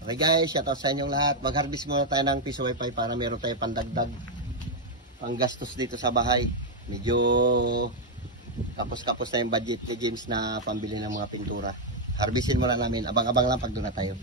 Okay guys, shoutout sa inyong lahat. Mag-harvest muna tayo ng piso wifi para meron tayo pandagdag, panggastos dito sa bahay. Medyo kapos-kapos na yung budget ni James na pambili ng mga pintura. Harvestin muna namin. Abang-abang lang pag doon na tayo.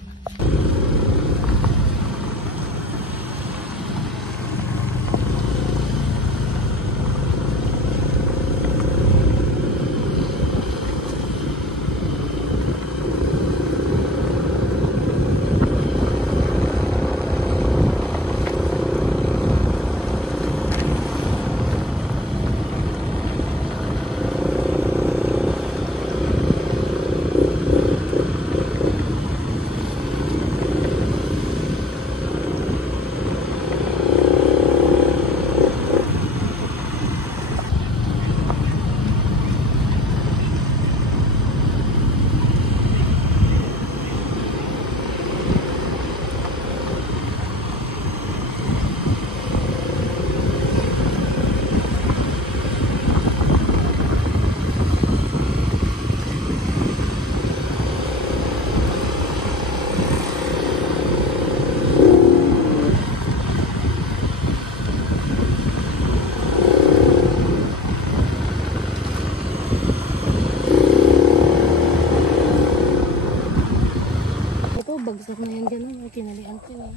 Bagsak na yan gano'n, kinalian ko eh.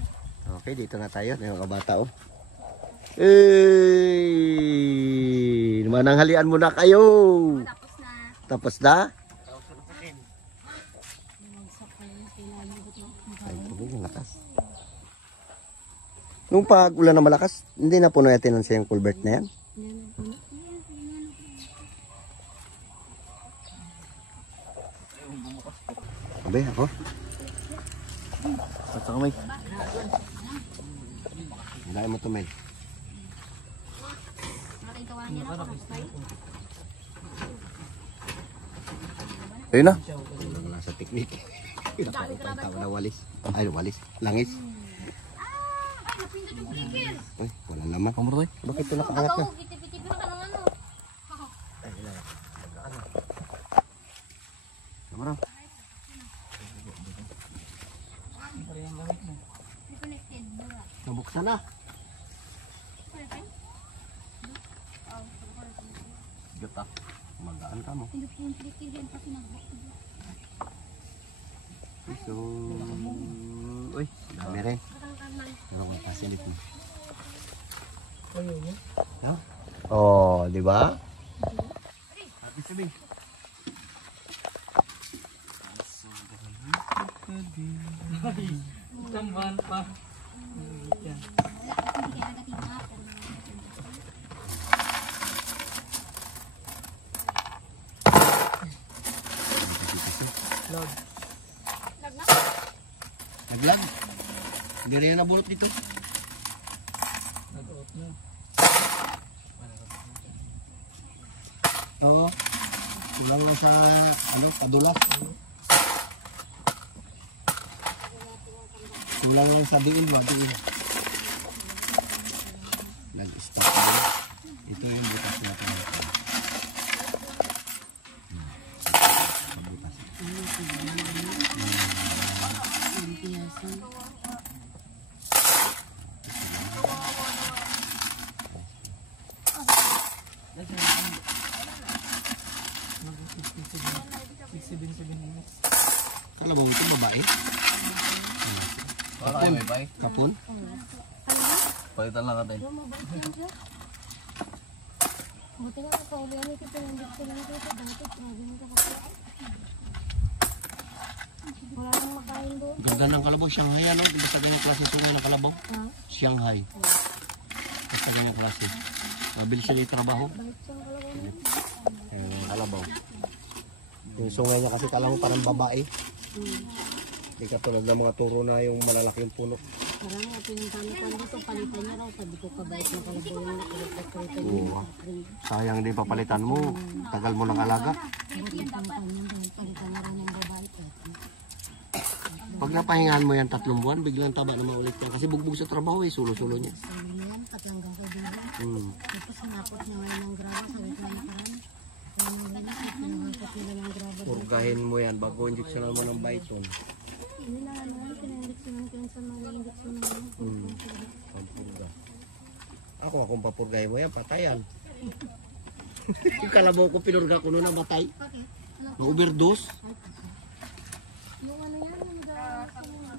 Okay, dito na tayo. Yung kabata oh. Eh, mananghalian muna kayo. Tapos na. Tapos na? Bagsak na yan, kailangan ko. Ay, yung lakas. Nung pag ulan na malakas, hindi na puno natin ang siyang culvert na yan. Abe, ako. At saka may. Hilahin mo ito, May. Ayun na. Wala sa teknik. Tawag na walis. Ay, walis. Langis. Uy, wala naman. Bakit ito nakaangat na? Kamara. Nabuksan na. Gata. Magaan ka mo. So, uy, dami rin. Pero kung pasilip mo. No? Oh, di ba? Happy to be. Tambahan pa. Naglag. Hindi rin na bulot dito. Nag-out na. Oo. Kulang lang sa kadulas. Kulang lang sa diin ba? Diin. Nag-stop na. Ito yung butas natin. Kalabaw ito babae? Kapon? Kapon? Palitan lang natin. Buti nga kakaulian ito, pinanggit ko lang ito sa dati, pinagin ko kasi. Wala nang makain doon. Ganda ng kalabaw, Shanghai ano? Di ba sa ganyang klase sungay ng kalabaw? Ha? Shanghai. Basta ganyang klase. Mabilis siya yung trabaho. Bakit siyang kalabaw na? Ayun, kalabaw. Yung sungay niya kasi kala mo parang babae. Hindi katulad ng mga turo na yung malalaki yung puno. Parang nga pinuntahan ko dito, palitan niya raw. Sabi ko kabait na kalabaw yung palitan niya. Sayang di papalitan mo. Tagal mo ng alaga. Palitan na raw ng babae. Pag napahingahan mo yan 3 buwan, biglang taba na maulit yan. Kasi bugbog sa trabaho eh, sulo-sulo niya. Sabi niya yan, katlanggang kaibigan. Tapos sinapot niya ngayon ng graba, sabi ko na nakaraan. Kaya nang ganyan, pinahangkot nila ng graba. Purgahin mo yan bago injeksyonan mo ng Biton. Hindi na ano yan, pinahangkot Minsan nalingit sa mga Pampurga. Akong papurgay mo yan, patayan. Yung kalabaw ko, pinurga ko noon na matay. Bakit? Na-overdose. Yung ano yan, yung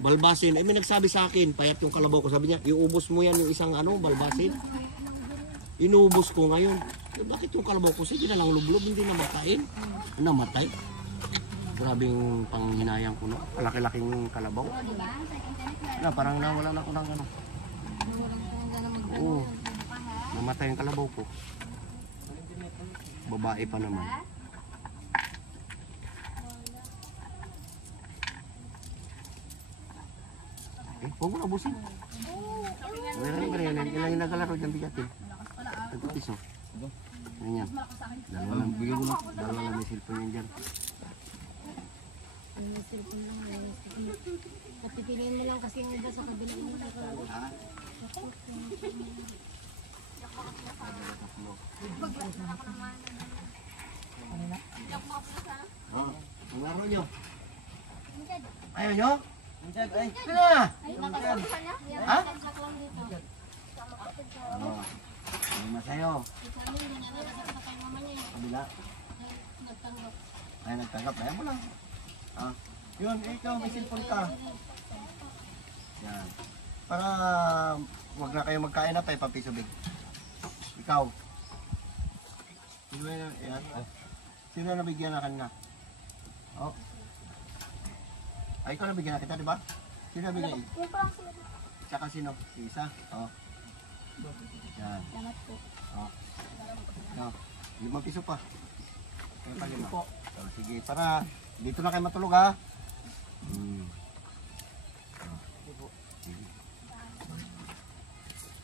Balbasin. May nagsabi sa akin, payat yung kalabaw ko. Sabi niya, iubos mo yan yung isang balbasin. Inubos ko ngayon. Bakit yung kalabaw ko? Sige na lang lublob, hindi namatayin. Namatay. Grabe yung panghinayang ko, no? Malaki-laking kalabaw. Parang nawala na ako ng ano. Oo. Namatay yung kalabaw ko. Babae pa naman. Huwag mo abusin. Ilang yung nagalaro dyan bigatin. Nagpapiso. Ganyan. Dalawa lang may cellphone yan dyan. Yung cellphone lang, patipiliin mo lang kasi yung iba sa kabila mo. Ang laro nyo? Ayaw nyo? Sige na! Ha? Masayo. Kabila. Ay, nagtanggap. Ayaw mo lang. Yun, ikaw, may cellphone ka. Yan. Para wag na kayo magkain na tayo, papisubig. Ikaw. Sino na nabigyan na kanina? Oh. Ay, ikaw nabigyan na kita, di ba? Sino nabigyan? Tsaka sino? Si Isa? Oh. Yan. Salamat po. Oh. 5 piso pa. Kaya pa 5. So, sige, para dito na kayo matulog, ha?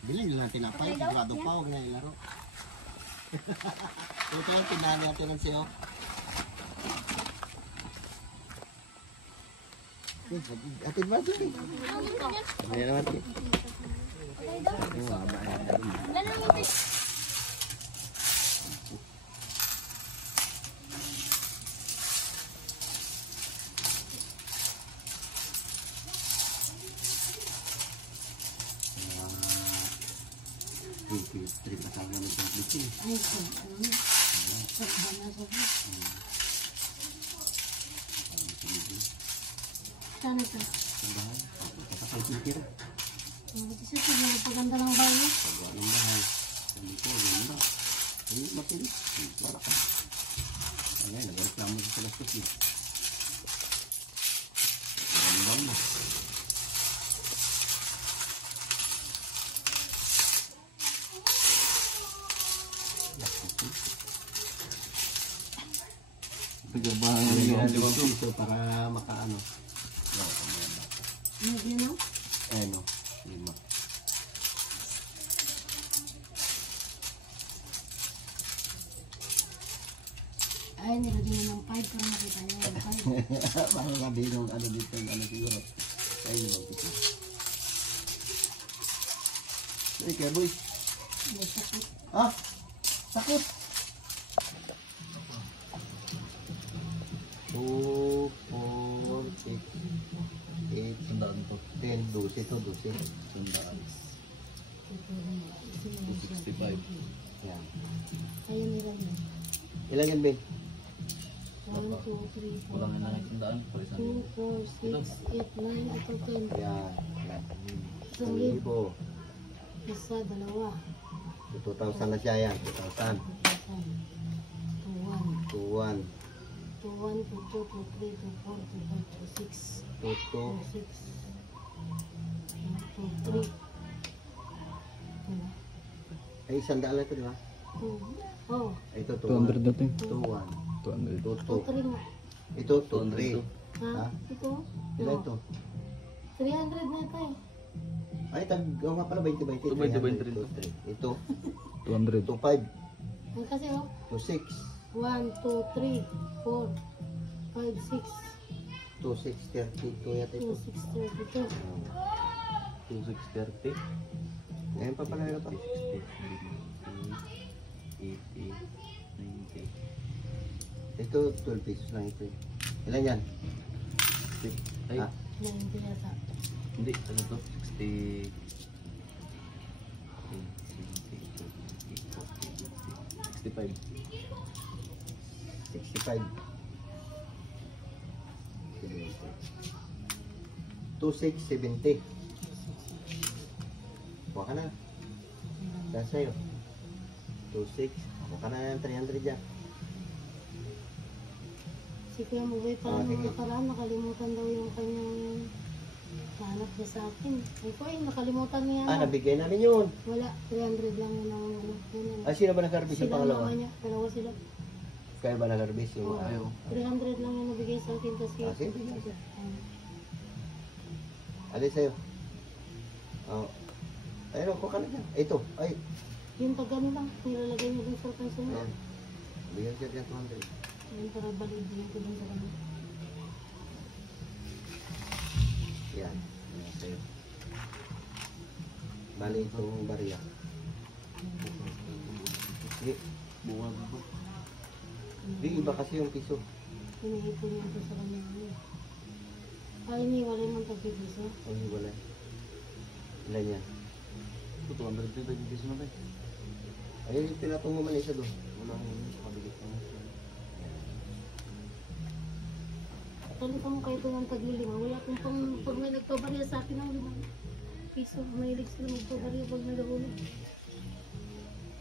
Bilhin nila natin apay, sigurado pa, huwag na ilaro. Ito yung tinali natin ng siyo. Atin ba ito eh? Ayan naman ito. Yung haba yan. Trip na tawag namin sa blitzy. Ay, ito. Sakba na sa Saan ito? Sambahan. Patakay pikir. Isa ito, magpaganda ng bayo. Pagwa ng bahay. Sabi ko, ganda. Ay, matilis. Wala ka. Ay, nag-reklamo sa lastos eh. Ganda mo. Pagkabahan yung 5 piso para makaano. Ano din no? Ano, 5. Ay, nilagyan ng 5 para makita niyo yung 5. Para sabihin nung ano dito, ano siguro. Ay, 5 piso. Ay, kaya boy. May sakit. Ah, sakit. 2, 4, 6, 8, Sandaan po. 10, 12 to 12. Sandaan. 265. Yan. Ayun nilagyan. Ilan yan, Ben? 1, 2, 3, 4, Kulang na ng sandaan. 2, 4, 6, 8, 9, ito 10. Yan. Solid. 1,000. Isa, dalawa. 2,000 na siya yan. 2,000. 2, 1. 2,1. 2, 1, 2, 2, 2, 3, 2, 4, 2, 5, 2, 6. 2,2. 2, 6. 1, 2, 3. Ay, 100 lang ito, di ba? 2. Oh, Ay, ito, 200 na ito. 2,1. 200. 2, 3 nga. Ito, 2,3. Ha? Ha? Ito? Ilan No. ito? 300 na ito eh. Ay, oo nga pala, 20, 20. 20, 300. Ito, 200. 2,5. Ang kasi oh. 2,6. 1, 2, 3, 4, 5, 6. 2,632 yata 2, ito. 6, 32. 2630. Ngayon pa pala na pa. 60. 80. 90. Ito, 12 pesos lang ito. Ilan yan? Ay. Ha? 90 yata. Hindi, ano to? 60... 65. 65. 2670. Kuha ka na. Saan sa'yo? 26. Kuha ka na ng 300 dyan. Si Kuya Mugoy Ah, parang sige. nung nakaraan, nakalimutan daw yung kanyang hanap niya sa akin. Ay ko nakalimutan niya. Nabigay namin yun. Wala, 300 lang yun ang ano. Yun, Sino ba nag-harvest yung sila pangalawa? mama niya, dalawa sila. Kaya ba nag-harvest yung... Oo. Ayaw. 300 lang yung nabigay sa akin kasi. Sige. Ah, Alin sa'yo? Ayun, kuha ka na dyan. Ito, ay. yung pag ano lang, nilalagay niyo dun sa pansin. Ayan. Bigyan siya dyan 200. Yung para balibigyan ko dun sa kanya. Yan. Ayan sa'yo. Bali itong bariya. Di, Buwan po. di iba kasi yung piso. Hinihipon niya ito sa kanya. Ay, iniwalay man pagpipiso. Ang hiwalay. Ilan yan? 200 dito yung piso na tayo. Ayun, tinatong mo man isa doon. Wala mo yun. Pabigit ka mo. Talita mo kayo ito ng taglilima. Wala kong pag may nagpabariya sa akin ng 5 piso. Mahilig sila magpabariya pag may nahulog.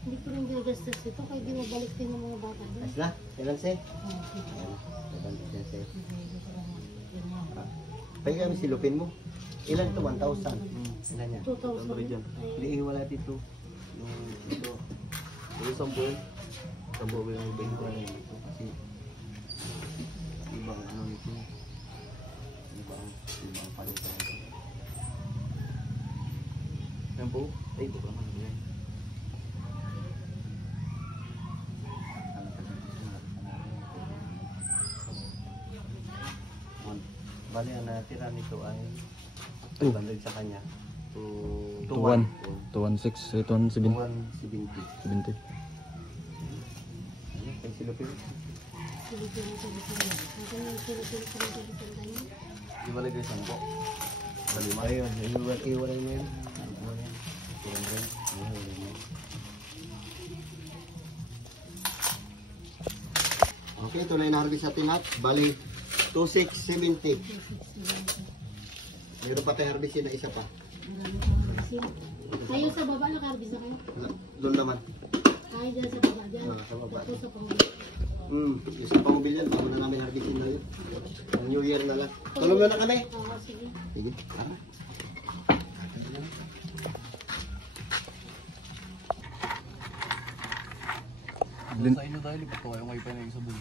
Hindi ko rin ginagastos ito kaya di mabalik din ng mga bata doon. Ayos na? Ilan sa'yo? Ah, sige. Ayan. Nabalik yan sa'yo. Sige, salamat. Yun na. Pahingga kami silupin mo. Ilan ito? 1,000. Ilan yan? 2,000. dyan. Hindi ihiwala dito. Yung ito. Yung 10 yun. 10 ba yung iba yung wala ito? Kasi ibang ano nito. Ibang palitan ito. Yan po. Ay, ito ka man. Yan. Bali, ang natira nito ay 2. 200 sa kanya. 2-1. 2-1-6. Ito 7. 170. 70. Ay, silupin. Sige, sige, sige, sige. Ang kanyang sige. Ibalay ko yung 10. Balima. Ayun, ihiwalay mo yun. Ihiwalay yan. 200. Ihiwalay mo. Okay, ito na yung harvest natin lahat. Bali, 2,670. Mayroon pa tayong harvest na isa pa. Marami pang harvesting. Kayo sa baba, naka-harvest na kayo? Doon naman. Kahit dyan sa baba dyan. Sa baba. Ito sa panguli. Yung sa pangubil yan, bago na namin harvestin na yun. Ang New Year na lang. Tulong na kami. Oo, sige. Sige, tara. Sa inyo dahil ipat ko yung wifi na isa doon.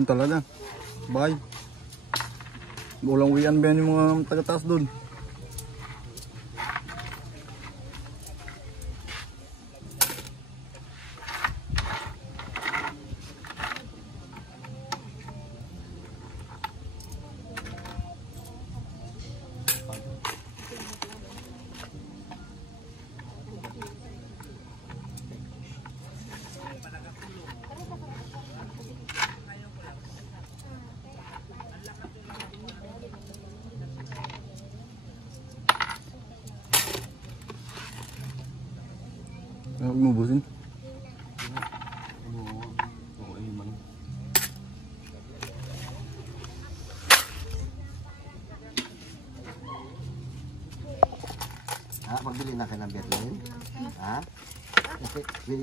Yun talaga. Bye. Ulang wian ba yan yung mga taga-taas doon? Huwag mo ubusin. Oo, ayun man. Pagbili na kayo ng Berlin.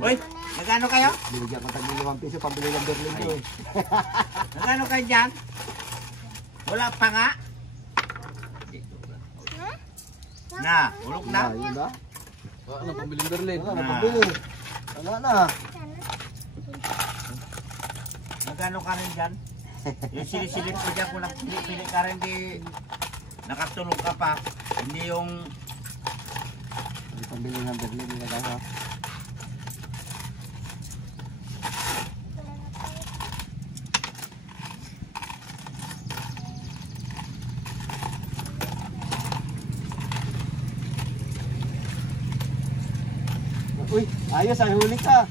Uy, nagano kayo? Binigyan ko tag 5 piso pambili ng Berlin ko eh. Nagano kayo dyan? Wala pa nga? Na, ulog na? Yun na. Wala na pambiling Berlin. Wala na pambili. Wala na. Nagano ka rin dyan? Yung silisilip ko dyan, kung nakapili ka rin, di nakatulog ka pa. Hindi yung Pambili ng Berlin nila daw. Uy, ayos, ay huli ka.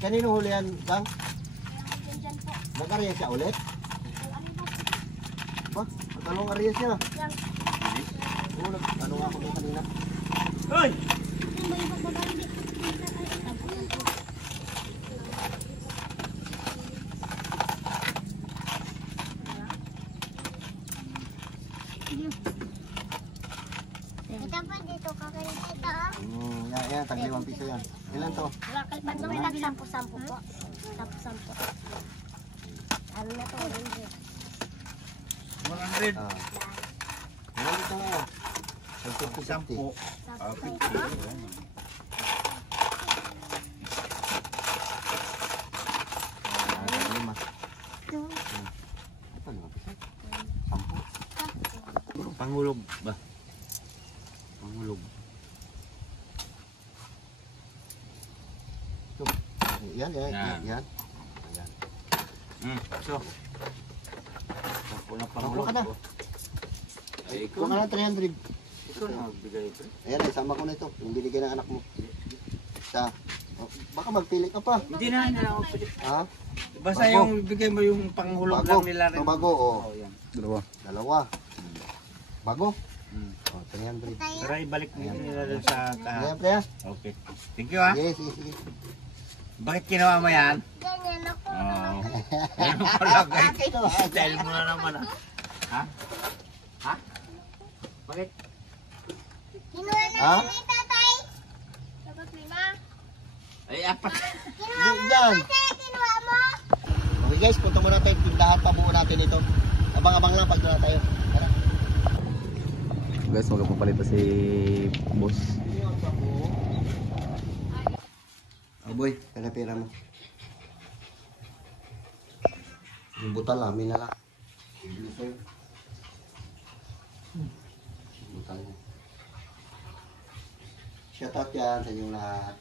Kanino huli yan, Bang? Nag-ariya siya ulit? Ba? Magkalong ariya siya. Oo, ano nga ako doon kanina. Hoy! Ito pa dito ka kayo ito. Yan, tag 5 piso yan. Ilan to? Wala kayo pa doon. Sampu-sampu po. Sampu-sampu. Ano na to? 100. Ah. Ilan dito nga? 10. Ah, 5. Ito, 5 piso. 10. Pangulog ba? Pangulog. Ito. Yan. Yan. So. Wala Pakuha ka na. Ay, Ikaw na lang 300. Ikaw na magbigay ito. Ayan, isama ko na ito. Yung binigay ng anak mo. Sa, baka magpili ka pa. Hindi na ako pili. Ha? Basta Bago. yung bigay mo yung panghulog lang nila rin. Ito bago, oh. Oh, yan. Dalawa. Bago. Hmm. Oh, 300. Tara, ibalik mo nila dun sa Ayan, pre, ha? Okay. Thank you, ha. Sige. Bakit ginawa mo yan? Ganyan ako. Oo. Ayun pala, guys. Style mo na naman, ha. Ha? Ha? Bakit? Kinuha na Ha? ni tatay. Dapat 5. Ay, apat. Yan. Kinuha mo. Okay guys, punta muna tayo. Tindahan pa buo natin ito. Abang-abang lang pag doon na tayo. Tara. Guys, magpapalita si boss. Boy, kaya pera mo. Yung butal namin na lang. Bili sa'yo. Butal mo. Shout out yan sa inyong lahat.